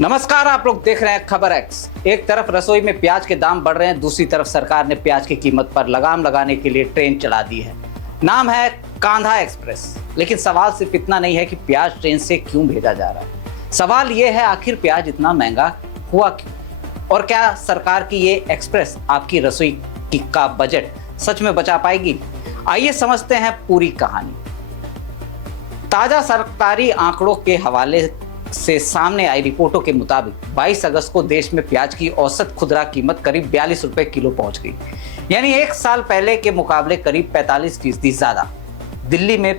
नमस्कार, आप लोग देख रहे हैं खबर एक्स। एक तरफ रसोई में प्याज के दाम बढ़ रहे हैं, दूसरी तरफ सरकार ने प्याज की कीमत पर लगाम लगाने के लिए ट्रेन चला दी है। नाम है कांधा एक्सप्रेस। लेकिन सवाल सिर्फ इतना नहीं है कि प्याज ट्रेन से क्यों भेजा जा रहा है। सवाल ये है, आखिर प्याज इतना महंगा हुआ क्यों? और क्या सरकार की ये एक्सप्रेस आपकी रसोई का बजट सच में बचा पाएगी? आइए समझते हैं पूरी कहानी। ताजा सरकारी आंकड़ों के हवाले से सामने आई रिपोर्टों के मुताबिक 22 अगस्त को देश में प्याज की औसत खुदरा कीमत करीब 42 रुपए किलो पहुंच गई, यानी एक साल पहले के मुकाबले करीब 45% ज्यादा। दिल्ली में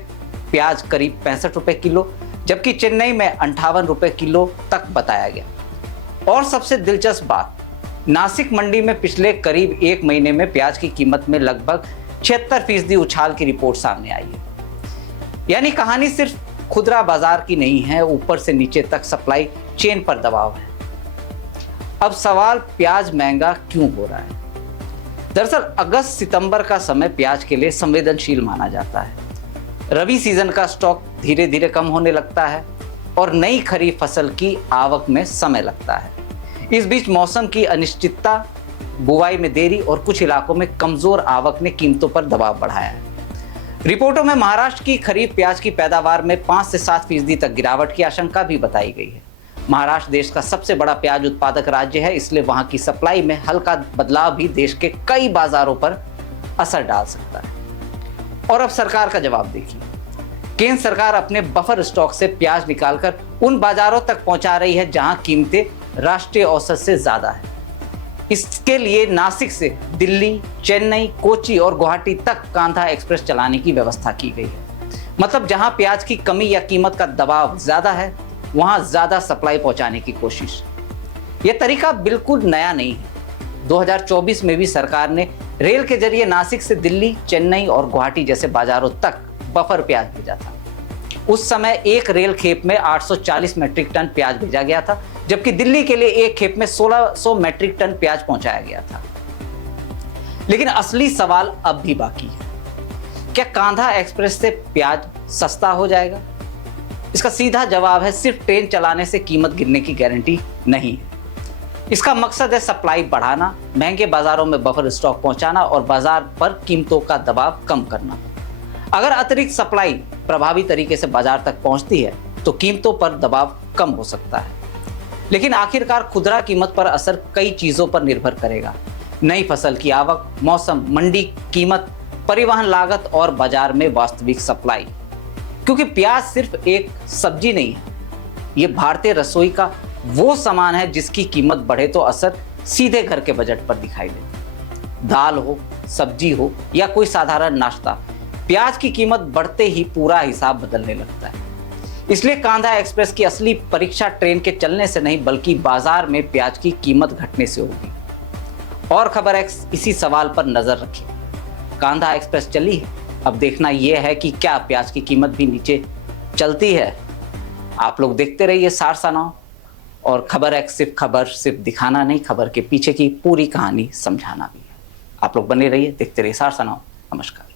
प्याज करीब 65 रुपए किलो, जबकि चेन्नई में 58 रुपए किलो तक बताया गया। और सबसे दिलचस्प बात, नासिक मंडी में पिछले करीब एक महीने में प्याज की कीमत में लगभग 76% उछाल की रिपोर्ट सामने आई है। यानी कहानी सिर्फ खुदरा बाजार की नहीं है, ऊपर से नीचे तक सप्लाई चेन पर दबाव है। अब सवाल, प्याज महंगा क्यों हो रहा है? दरअसल अगस्त सितंबर का समय प्याज के लिए संवेदनशील माना जाता है। रबी सीजन का स्टॉक धीरे धीरे कम होने लगता है और नई खरीफ फसल की आवक में समय लगता है। इस बीच मौसम की अनिश्चितता, बुवाई में देरी और कुछ इलाकों में कमजोर आवक ने कीमतों पर दबाव बढ़ाया है। रिपोर्टों में महाराष्ट्र की खरीफ प्याज की पैदावार में 5 से 7% तक गिरावट की आशंका भी बताई गई है। महाराष्ट्र देश का सबसे बड़ा प्याज उत्पादक राज्य है, इसलिए वहां की सप्लाई में हल्का बदलाव भी देश के कई बाजारों पर असर डाल सकता है। और अब सरकार का जवाब देखिए। केंद्र सरकार अपने बफर स्टॉक से प्याज निकालकर उन बाजारों तक पहुंचा रही है जहां कीमतें राष्ट्रीय औसत से ज्यादा है। इसके लिए नासिक से दिल्ली, चेन्नई, कोच्चि और गुवाहाटी तक कांधा एक्सप्रेस चलाने की व्यवस्था की गई है। मतलब जहां प्याज की कमी या कीमत का दबाव ज्यादा है, वहां ज्यादा सप्लाई पहुंचाने की कोशिश। यह तरीका बिल्कुल नया नहीं है। 2024 में भी सरकार ने रेल के जरिए नासिक से दिल्ली, चेन्नई और गुवाहाटी जैसे बाजारों तक बफर प्याज भेजा था। उस समय एक रेल खेप में 840 मैट्रिक टन प्याज भेजा गया था, जबकि दिल्ली के लिए एक खेप में 1600 मैट्रिक टन प्याज पहुंचाया गया था। लेकिन असली सवाल अब भी बाकी है। क्या कांधा एक्सप्रेस से प्याज सस्ता हो जाएगा? इसका सीधा जवाब है, सिर्फ ट्रेन चलाने से कीमत गिरने की गारंटी नहीं है। इसका मकसद है सप्लाई बढ़ाना, महंगे बाजारों में बफर स्टॉक पहुंचाना और बाजार पर कीमतों का दबाव कम करना। अगर अतिरिक्त सप्लाई प्रभावी तरीके से बाजार तक पहुंचती है तो कीमतों पर दबाव कम हो सकता है। लेकिन आखिरकार खुदरा कीमत पर असर कई चीजों पर निर्भर करेगा। नई फसल की आवक, मौसम, मंडी कीमत, परिवहन लागत और बाजार में वास्तविक सप्लाई। क्योंकि प्याज सिर्फ एक सब्जी नहीं है, ये भारतीय रसोई का वो सामान है जिसकी कीमत बढ़े तो असर सीधे घर के बजट पर दिखाई दे। दाल हो, सब्जी हो या कोई साधारण नाश्ता, प्याज की कीमत बढ़ते ही पूरा हिसाब बदलने लगता है। इसलिए कांधा एक्सप्रेस की असली परीक्षा ट्रेन के चलने से नहीं, बल्कि बाजार में प्याज की कीमत घटने से होगी। और खबर एक्स इसी सवाल पर नजर रखे। कांधा एक्सप्रेस चली है, अब देखना यह है कि क्या प्याज की कीमत भी नीचे चलती है। आप लोग देखते रहिए सारसा नाउ। और खबर एक्स सिर्फ दिखाना नहीं, खबर के पीछे की पूरी कहानी समझाना भी है। आप लोग बने रहिए, देखते रहिए सारसा नाउ। नमस्कार।